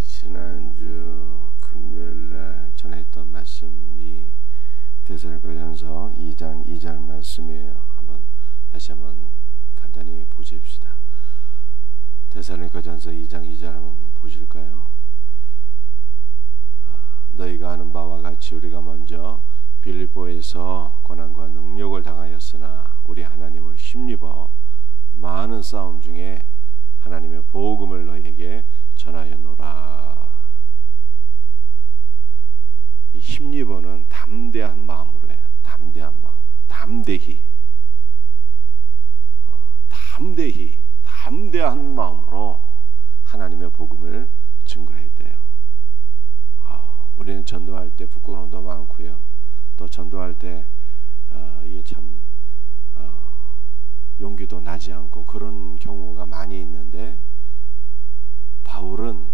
우리 지난주 금요일날 전했던 말씀이 데살로니가전서 2장 2절 말씀이에요. 다시 한번 간단히 보십시다. 데살로니가전서 2장 2절 한번 보실까요? 너희가 아는 바와 같이 우리가 먼저 빌립보에서 고난과 능력을 당하였으나 우리 하나님을 힘입어 많은 싸움 중에 하나님의 복음을 너희에게 전하였노라. 이 힘입어는 담대한 마음으로 해요. 담대한 마음으로, 담대한 마음으로 하나님의 복음을 증거했대요. 우리는 전도할 때 부끄러움도 많고요. 또 전도할 때 이게 참 용기도 나지 않고 그런 경우가 많이 있는데, 바울은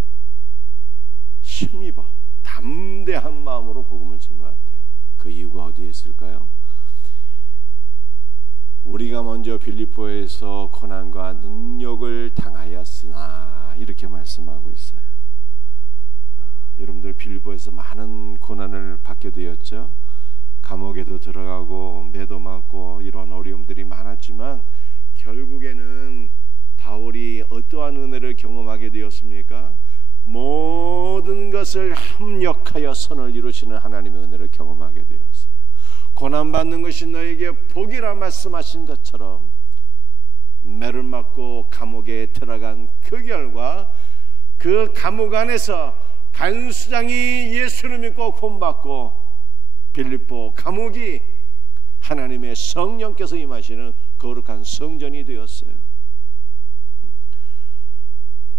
힘입어 담대한 마음으로 복음을 증거했대요. 그 이유가 어디에 있을까요? 우리가 먼저 빌립보에서 고난과 능력을 당하였으나 이렇게 말씀하고 있어요. 여러분들 빌립보에서 많은 고난을 받게 되었죠. 감옥에도 들어가고 매도 맞고 이런 어려움들이 많았지만 결국에는 바울이 어떠한 은혜를 경험하게 되었습니까? 모든 것을 합력하여 선을 이루시는 하나님의 은혜를 경험하게 되었어요. 고난받는 것이 너에게 복이라 말씀하신 것처럼 매를 맞고 감옥에 들어간 그 결과 그 감옥 안에서 간수장이 예수를 믿고 구원받고 빌립보 감옥이 하나님의 성령께서 임하시는 거룩한 성전이 되었어요.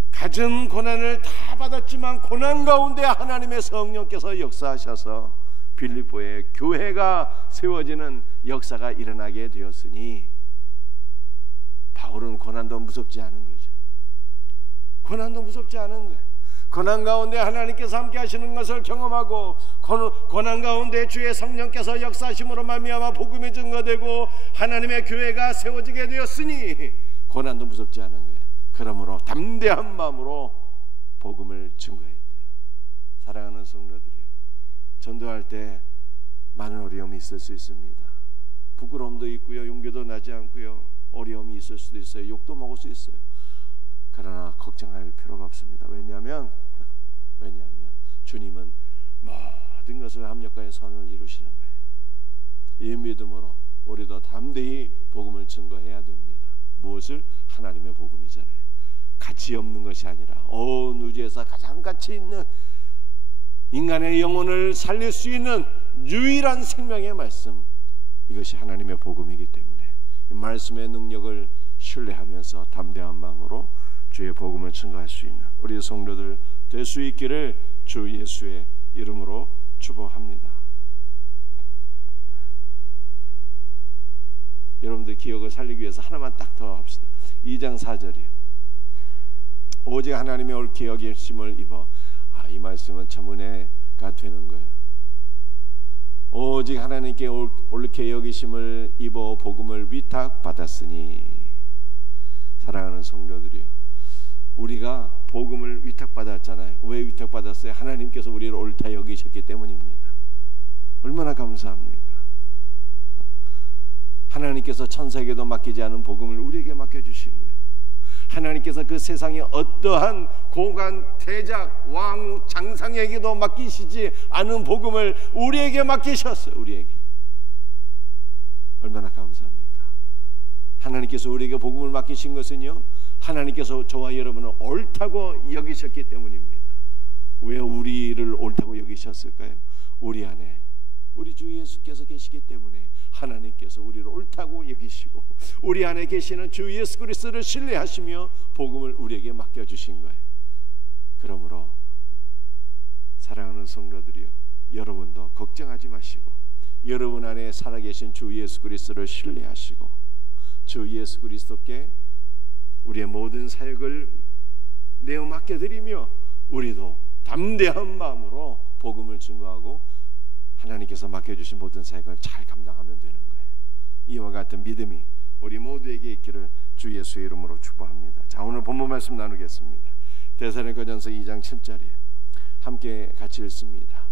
갖은 고난을 다 받았지만 고난 가운데 하나님의 성령께서 역사하셔서 빌립보의 교회가 세워지는 역사가 일어나게 되었으니 바울은 고난도 무섭지 않은 거죠. 고난도 무섭지 않은 거예요. 고난 가운데 하나님께서 함께 하시는 것을 경험하고 고난 가운데 주의 성령께서 역사하심으로 말미암아 복음이 증거되고 하나님의 교회가 세워지게 되었으니 고난도 무섭지 않은 거예요. 그러므로 담대한 마음으로 복음을 증거했대요. 사랑하는 성도들이요, 전도할 때 많은 어려움이 있을 수 있습니다. 부끄러움도 있고요, 용기도 나지 않고요, 어려움이 있을 수도 있어요. 욕도 먹을 수 있어요. 그러나 걱정할 필요가 없습니다. 왜냐하면 주님은 모든 것을 합력하여 선을 이루시는 거예요. 이 믿음으로 우리도 담대히 복음을 증거해야 됩니다. 무엇을? 하나님의 복음이잖아요. 가치 없는 것이 아니라 온 우주에서 가장 가치 있는 인간의 영혼을 살릴 수 있는 유일한 생명의 말씀, 이것이 하나님의 복음이기 때문에 이 말씀의 능력을 신뢰하면서 담대한 마음으로 주의 복음을 증거할 수 있는 우리 성도들 될 수 있기를 주 예수의 이름으로 축복합니다. 여러분들 기억을 살리기 위해서 하나만 딱 더 합시다. 2장 4절이에요. 오직 하나님의 옳게 여기심을 입어. 이 말씀은 참 은혜가 되는 거예요. 오직 하나님께 옳게 여기심을 입어 복음을 위탁받았으니. 사랑하는 성도들이요, 우리가 복음을 위탁받았잖아요. 왜 위탁받았어요? 하나님께서 우리를 옳다 여기셨기 때문입니다. 얼마나 감사합니까? 하나님께서 천사에게도 맡기지 않은 복음을 우리에게 맡겨주신 거예요. 하나님께서 그 세상의 어떠한 고관, 대작, 왕, 장상에게도 맡기시지 않은 복음을 우리에게 맡기셨어요. 우리에게. 얼마나 감사합니까? 하나님께서 우리에게 복음을 맡기신 것은요, 하나님께서 저와 여러분을 옳다고 여기셨기 때문입니다. 왜 우리를 옳다고 여기셨을까요? 우리 안에 우리 주 예수께서 계시기 때문에 하나님께서 우리를 옳다고 여기시고 우리 안에 계시는 주 예수 그리스도를 신뢰하시며 복음을 우리에게 맡겨주신 거예요. 그러므로 사랑하는 성도들이요, 여러분도 걱정하지 마시고 여러분 안에 살아계신 주 예수 그리스도를 신뢰하시고 주 예수 그리스도께 우리의 모든 사역을 내어 맡겨드리며 우리도 담대한 마음으로 복음을 증거하고 하나님께서 맡겨주신 모든 사역을 잘 감당하면 되는 거예요. 이와 같은 믿음이 우리 모두에게 있기를 주 예수의 이름으로 축복합니다. 자, 오늘 본문 말씀 나누겠습니다. 데살로니가전서 2장 7절이에요. 함께 같이 읽습니다.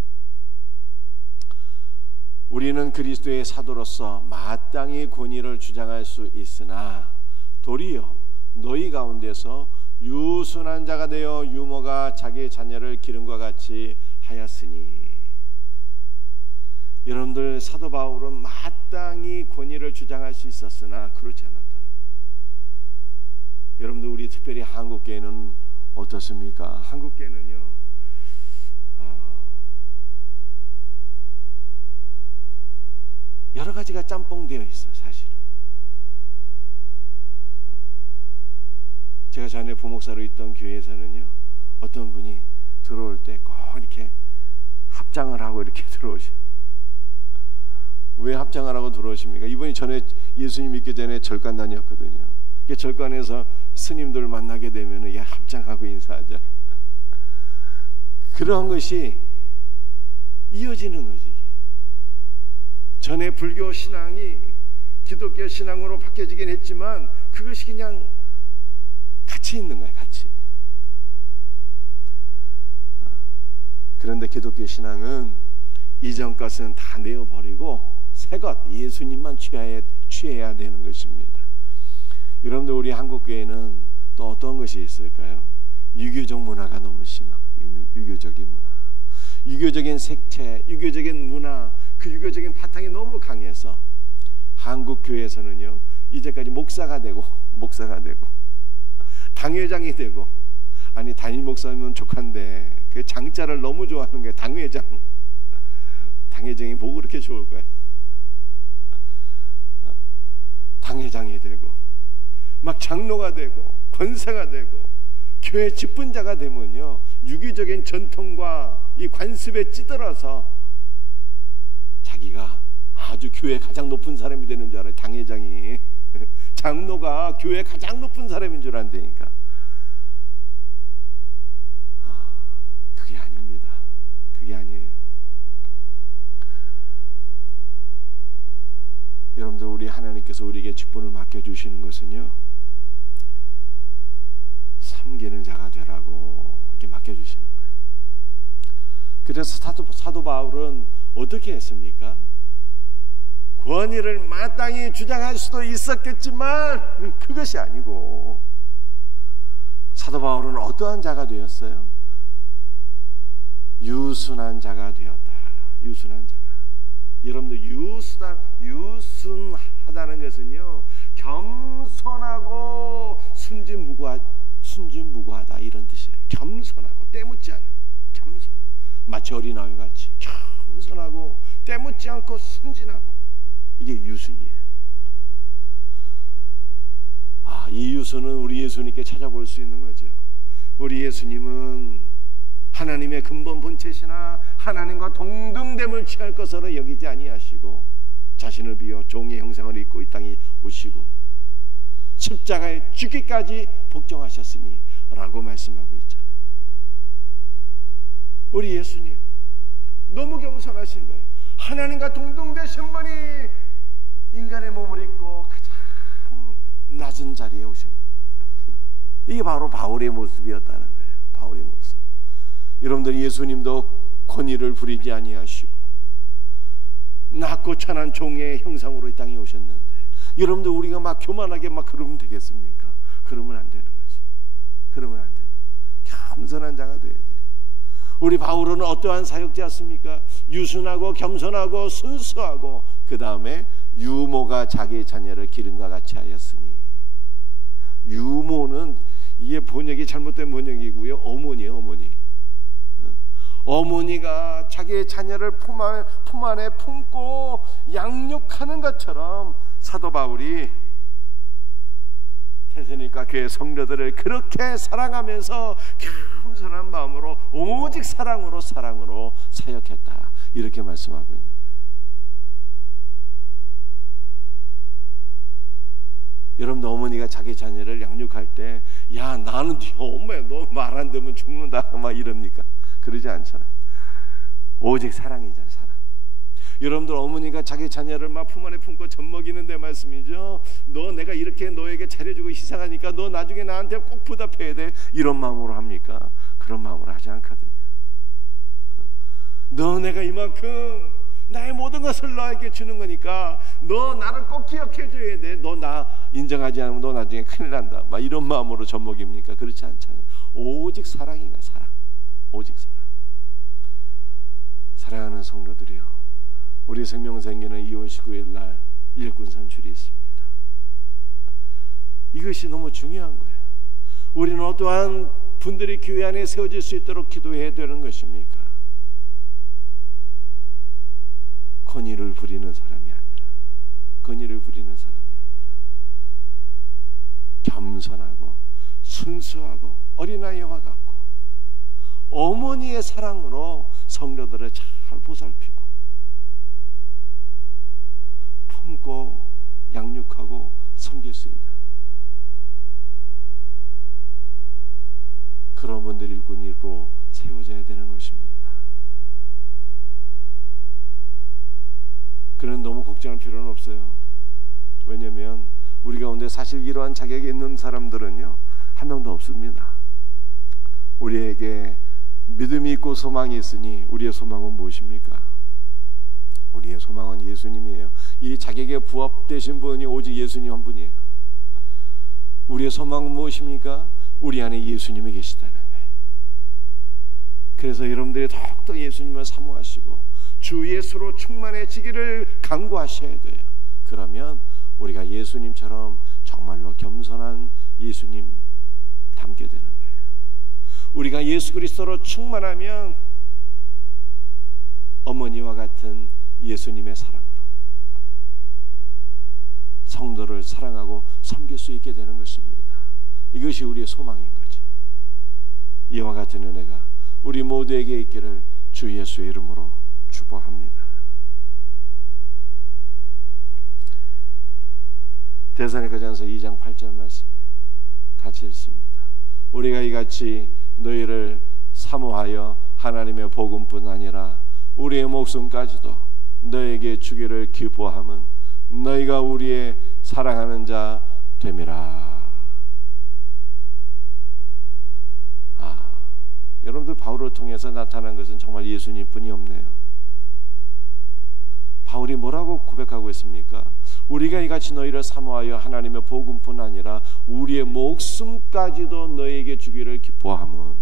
우리는 그리스도의 사도로서 마땅히 권위를 주장할 수 있으나 도리어 너희 가운데서 유순한 자가 되어 유모가 자기 자녀를 기름과 같이 하였으니. 여러분들, 사도 바울은 마땅히 권위를 주장할 수 있었으나 그렇지 않았다는. 여러분들, 우리 특별히 한국교회는 어떻습니까? 한국교회는요, 여러 가지가 짬뽕되어 있어. 사실은 제가 전에 부목사로 있던 교회에서는요, 어떤 분이 들어올 때 꼭 이렇게 합장을 하고 이렇게 들어오셔. 왜 합장을 하고 들어오십니까? 이번에 전에 예수님 믿기 전에 절간 다녔거든요. 절간에서 스님들 만나게 되면 야, 합장하고 인사하자. 그러한 것이 이어지는 거지. 전에 불교 신앙이 기독교 신앙으로 바뀌어지긴 했지만 그것이 그냥 같이 있는 거야, 같이. 그런데 기독교 신앙은 이전 것은 다 내어버리고 새 것, 예수님만 취해야 되는 것입니다. 여러분들, 우리 한국교회는 또 어떤 것이 있을까요? 유교적 문화가 너무 심하고, 유교적인 문화, 유교적인 색채, 유교적인 문화, 그 유교적인 바탕이 너무 강해서 한국 교회에서는요, 이제까지 목사가 되고 당회장이 되고, 아니 담임 목사면 족한데 그 장자를 너무 좋아하는 거예요. 당회장이 뭐 그렇게 좋을 거야. 당회장이 되고 막 장로가 되고 권사가 되고 교회 직분자가 되면요, 유교적인 전통과 이 관습에 찌들어서 자기가 아주 교회 가장 높은 사람이 되는 줄 알아요. 당회장이 장로가 교회 가장 높은 사람인 줄 안다니까. 그게 아닙니다. 그게 아니에요. 여러분들, 우리 하나님께서 우리에게 직분을 맡겨주시는 것은요, 섬기는 자가 되라고 이렇게 맡겨주시는 거예요. 그래서 사도 바울은 어떻게 했습니까? 권위를 마땅히 주장할 수도 있었겠지만 그것이 아니고 사도 바울은 어떠한 자가 되었어요? 유순한 자가 되었다. 유순한 자가. 여러분들, 유순하다는 것은요, 겸손하고 순진무구하다 이런 뜻이에요. 겸손하고 때묻지 않아. 겸손. 마치 어린아이 같이 겸손하고 때묻지 않고 순진하고, 이게 유순이에요. 이 유순은 우리 예수님께 찾아볼 수 있는 거죠. 우리 예수님은 하나님의 근본 본체시나 하나님과 동등됨을 취할 것으로 여기지 아니하시고 자신을 비워 종의 형상을 입고 이 땅에 오시고 십자가에 죽기까지 복종하셨으니 라고 말씀하고 있잖아요. 우리 예수님 너무 겸손하신 거예요. 하나님과 동등되신 분이 인간의 몸을 입고 가장 낮은 자리에 오신 거예요. 이게 바로 바울의 모습이었다는 거예요. 바울의 모습. 여러분들, 예수님도 권위를 부리지 아니하시고 낮고 천한 종의 형상으로 이 땅에 오셨는데, 여러분들, 우리가 막 교만하게 막 그러면 되겠습니까? 그러면 안 되는 거죠. 그러면 안 되는 거예요. 겸손한 자가 돼야 돼요. 우리 바울은 어떠한 사역자였습니까? 유순하고 겸손하고 순수하고, 그 다음에 유모가 자기 자녀를 기름과 같이 하였으니. 유모는 이게 번역이 잘못된 번역이고요, 어머니예요. 어머니가 자기의 자녀를 품 안에 품고 양육하는 것처럼 사도 바울이 테살로니가 교회 성도들을 그렇게 사랑하면서 겸손한 마음으로 오직 사랑으로 사역했다, 이렇게 말씀하고 있는 거예요. 여러분들, 어머니가 자기 자녀를 양육할 때 야, 나는 네 엄마야, 너 말 안 듣면 죽는다 막 이럽니까? 그러지 않잖아요. 오직 사랑이잖아요. 사랑. 여러분들 어머니가 자기 자녀를 막 품 안에 품고 젖먹이는데 말씀이죠. 너 내가 이렇게 너에게 잘해주고 희생하니까 너 나중에 나한테 꼭 보답해야 돼, 이런 마음으로 합니까? 그런 마음으로 하지 않거든요. 너 내가 이만큼 나의 모든 것을 너에게 주는 거니까 너 나를 꼭 기억해 줘야 돼. 너 나 인정하지 않으면 너 나중에 큰일 난다, 막 이런 마음으로 젖먹입니까? 그렇지 않잖아요. 오직 사랑인가요? 사랑. 오직 사랑. 사랑하는 성도들이요, 우리 생명생기는 2월 19일 날 일꾼 선출이 있습니다. 이것이 너무 중요한 거예요. 우리는 어떠한 분들이 교회 안에 세워질 수 있도록 기도해야 되는 것입니까? 권위를 부리는 사람이 아니라, 권위를 부리는 사람이 아니라 겸손하고 순수하고 어린아이와 같고 어머니의 사랑으로 성도들을 잘 보살피고 품고 양육하고 섬길 수 있는 그런 분들이 일꾼으로 세워져야 되는 것입니다. 그런 너무 걱정할 필요는 없어요. 왜냐하면 우리 가운데 사실 이러한 자격이 있는 사람들은요, 한 명도 없습니다. 우리에게 믿음이 있고 소망이 있으니 우리의 소망은 무엇입니까? 우리의 소망은 예수님이에요. 이 자격에 부합되신 분이 오직 예수님 한 분이에요. 우리의 소망은 무엇입니까? 우리 안에 예수님이 계시다는 거예요. 그래서 여러분들이 더욱더 예수님을 사모하시고 주 예수로 충만해지기를 간구하셔야 돼요. 그러면 우리가 예수님처럼 정말로 겸손한 예수님 닮게 되는 거예요. 우리가 예수 그리스도로 충만하면 어머니와 같은 예수님의 사랑으로 성도를 사랑하고 섬길 수 있게 되는 것입니다. 이것이 우리의 소망인 거죠. 이와 같은 은혜가 우리 모두에게 있기를 주 예수의 이름으로 축복합니다. 데살로니가전서 2장 8절 말씀 같이 읽습니다. 우리가 이같이 너희를 사모하여 하나님의 복음뿐 아니라 우리의 목숨까지도 너에게 주기를 기뻐함은 너희가 우리의 사랑하는 자 됨이라. 여러분들 바울을 통해서 나타난 것은 정말 예수님뿐이 없네요. 바울이 뭐라고 고백하고 있습니까? 우리가 이같이 너희를 사모하여 하나님의 복음뿐 아니라 우리의 목숨까지도 너에게 주기를 기뻐함은,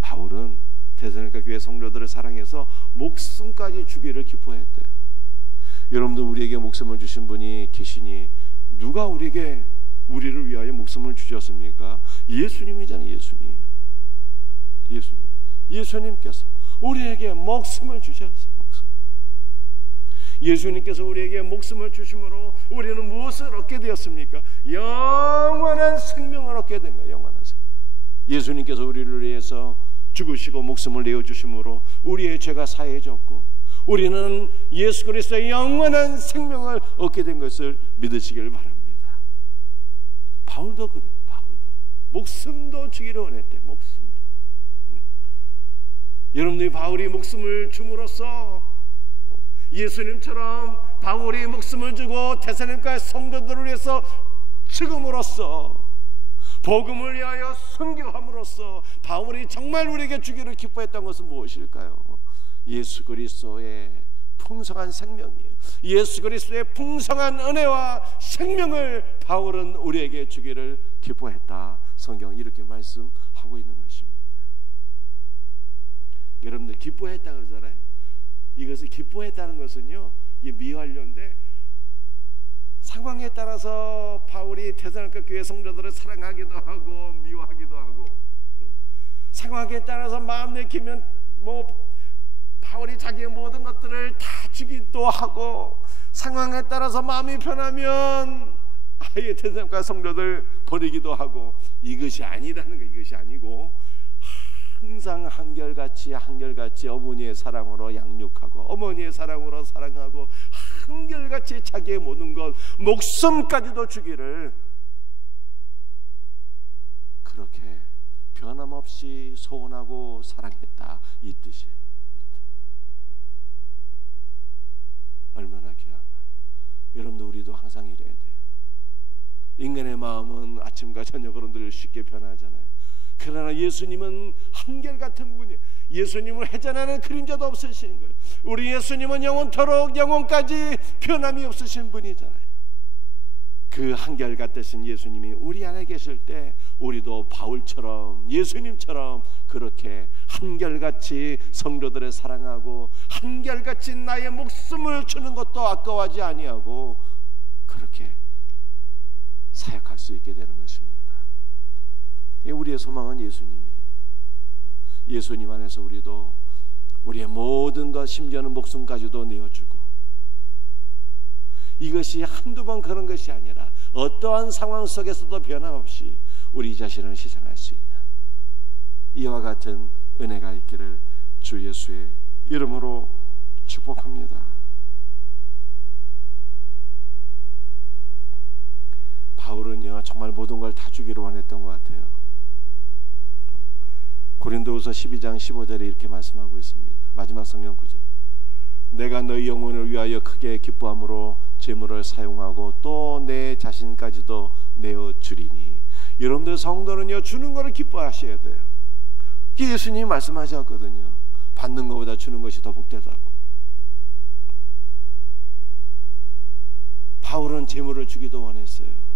바울은 데살로니가 교회 성도들을 사랑해서 목숨까지 주기를 기뻐했대요. 여러분들 우리에게 목숨을 주신 분이 계시니 누가 우리에게 우리를 위하여 목숨을 주셨습니까? 예수님이잖아요. 예수님께서 우리에게 목숨을 주셨어요. 예수님께서 우리에게 목숨을 주심으로 우리는 무엇을 얻게 되었습니까? 영원한 생명을 얻게 된 거예요. 영원한 생명. 예수님께서 우리를 위해서 죽으시고 목숨을 내어주심으로 우리의 죄가 사해졌고 우리는 예수 그리스도의 영원한 생명을 얻게 된 것을 믿으시길 바랍니다. 바울도 그래요. 바울도 목숨도 주기를 원했대. 목숨도. 여러분들이 바울이 목숨을 줌으로써 예수님처럼 바울이 목숨을 주고 데살로니가 성도들을 위해서 죽음으로써 복음을 위하여 순교함으로써 바울이 정말 우리에게 주기를 기뻐했던 것은 무엇일까요? 예수 그리스도의 풍성한 생명이에요. 예수 그리스도의 풍성한 은혜와 생명을 바울은 우리에게 주기를 기뻐했다. 성경은 이렇게 말씀하고 있는 것입니다. 여러분들 기뻐했다 그러잖아요. 이것을 기뻐했다는 것은요, 이게 미완료인데 상황에 따라서 바울이 데살로니가 교회 성도들을 사랑하기도 하고 미워하기도 하고, 상황에 따라서 마음 내키면 바울이 자기의 모든 것들을 다 주기도 하고, 상황에 따라서 마음이 편하면 아예 데살로니가 성도들 버리기도 하고, 이것이 아니라는 거예요. 이것이 아니고 항상 한결같이 어머니의 사랑으로 양육하고 어머니의 사랑으로 사랑하고 한결같이 자기의 모든 것 목숨까지도 주기를 그렇게 변함없이 소원하고 사랑했다, 이 뜻이에요. 얼마나 귀한가요? 여러분도 우리도 항상 이래야 돼요. 인간의 마음은 아침과 저녁으로 늘 쉽게 변하잖아요. 그러나 예수님은 한결같은 분이에요. 예수님은 해전하는 그림자도 없으신 거예요. 우리 예수님은 영원토록 영원까지 변함이 없으신 분이잖아요. 그 한결같으신 예수님이 우리 안에 계실 때 우리도 바울처럼 예수님처럼 그렇게 한결같이 성도들을 사랑하고 한결같이 나의 목숨을 주는 것도 아까워하지 아니하고 그렇게 사역할 수 있게 되는 것입니다. 우리의 소망은 예수님이에요. 예수님 안에서 우리도 우리의 모든 것 심지어는 목숨까지도 내어주고, 이것이 한두 번 그런 것이 아니라 어떠한 상황 속에서도 변함없이 우리 자신을 희생할 수 있는 이와 같은 은혜가 있기를 주 예수의 이름으로 축복합니다. 바울은요 정말 모든 걸 다 주기로 원했던 것 같아요. 고린도후서 12장 15절에 이렇게 말씀하고 있습니다. 마지막 성경 구절. 내가 너희 영혼을 위하여 크게 기뻐함으로 재물을 사용하고 또 내 자신까지도 내어 주리니. 여러분들 성도는요 주는 거를 기뻐하셔야 돼요. 예수님이 말씀하셨거든요. 받는 것보다 주는 것이 더 복되다고. 바울은 재물을 주기도 원했어요.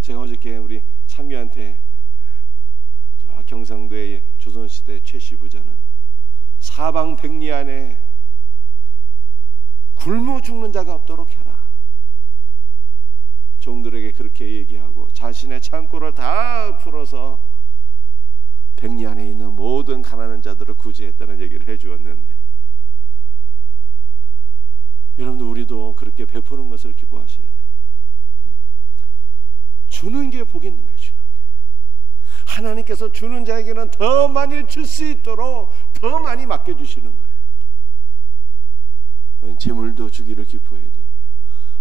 제가 어저께 우리 창규한테 경상도의 조선시대 최씨 부자는 사방백리 안에 굶어 죽는 자가 없도록 해라. 종들에게 그렇게 얘기하고 자신의 창고를 다 풀어서 백리 안에 있는 모든 가난한 자들을 구제했다는 얘기를 해주었는데, 여러분들 우리도 그렇게 베푸는 것을 기뻐하셔야 돼요. 주는 게 복이 있는 거예요. 주는 게. 하나님께서 주는 자에게는 더 많이 줄 수 있도록 더 많이 맡겨주시는 거예요. 재물도 주기를 기뻐해야 되고요.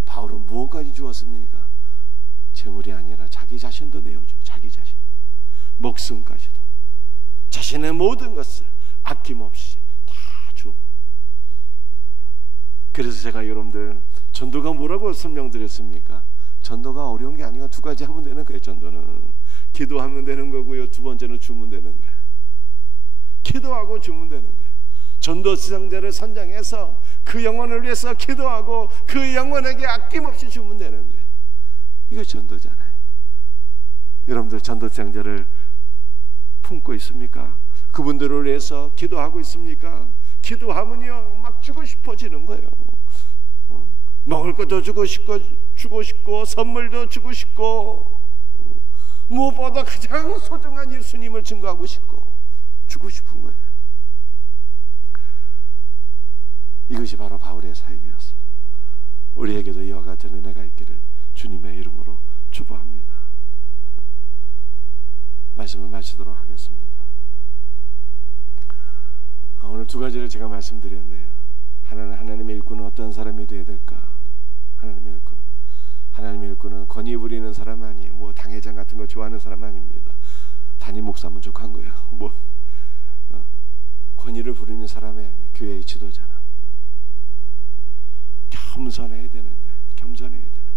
바울은 무엇까지 주었습니까? 재물이 아니라 자기 자신도 내어줘. 자기 자신, 목숨까지도, 자신의 모든 것을 아낌없이 다 줘. 그래서 제가 여러분들 전도가 뭐라고 설명드렸습니까? 전도가 어려운 게 아니고 두 가지 하면 되는 거예요. 전도는 기도하면 되는 거고요, 두 번째는 주면 되는 거예요. 기도하고 주면 되는 거예요. 전도 지상자를 선정해서 그 영혼을 위해서 기도하고 그 영혼에게 아낌없이 주면 되는 거예요. 이거 전도잖아요. 여러분들 전도 지상자를 품고 있습니까? 그분들을 위해서 기도하고 있습니까? 기도하면요 막 주고 싶어지는 거예요. 먹을 것도 주고 싶고 선물도 주고 싶고, 무엇보다 가장 소중한 예수님을 증거하고 싶고 주고 싶은 거예요. 이것이 바로 바울의 사역이었어요. 우리에게도 이와 같은 은혜가 있기를 주님의 이름으로 축복합니다. 말씀을 마치도록 하겠습니다. 오늘 두 가지를 제가 말씀드렸네요. 하나는 하나님의 일꾼은 어떤 사람이 되어야 될까? 하나님의 일꾼. 하나님의 일꾼은 권위 부리는 사람 아니에요. 뭐 당회장 같은 거 좋아하는 사람 아닙니다. 담임 목사면 족한 거예요. 권위를 부리는 사람이 아니에요. 교회의 지도자는 겸손해야 되는 거예요. 겸손해야 되는 거예요.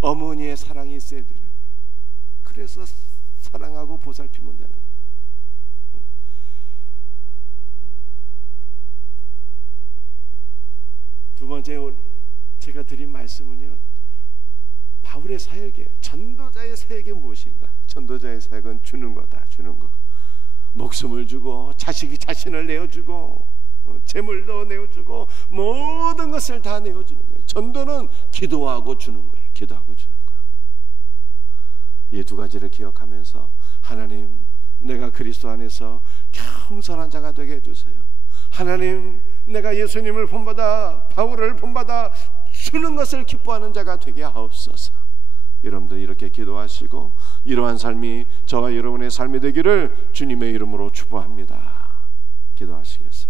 어머니의 사랑이 있어야 되는 거예요. 그래서 사랑하고 보살피면 되는 거예요. 두 번째 제가 드린 말씀은요, 바울의 사역이에요. 전도자의 사역이 무엇인가? 전도자의 사역은 주는 거다. 주는 거. 목숨을 주고 자신을 내어주고 재물도 내어주고 모든 것을 다 내어주는 거예요. 전도는 기도하고 주는 거예요. 기도하고 주는 거예요. 이 두 가지를 기억하면서 하나님, 내가 그리스도 안에서 겸손한 자가 되게 해주세요. 하나님, 내가 예수님을 본받아 바울을 본받아 주는 것을 기뻐하는 자가 되게 하옵소서. 여러분들 이렇게 기도하시고 이러한 삶이 저와 여러분의 삶이 되기를 주님의 이름으로 축복합니다. 기도하시겠습니다.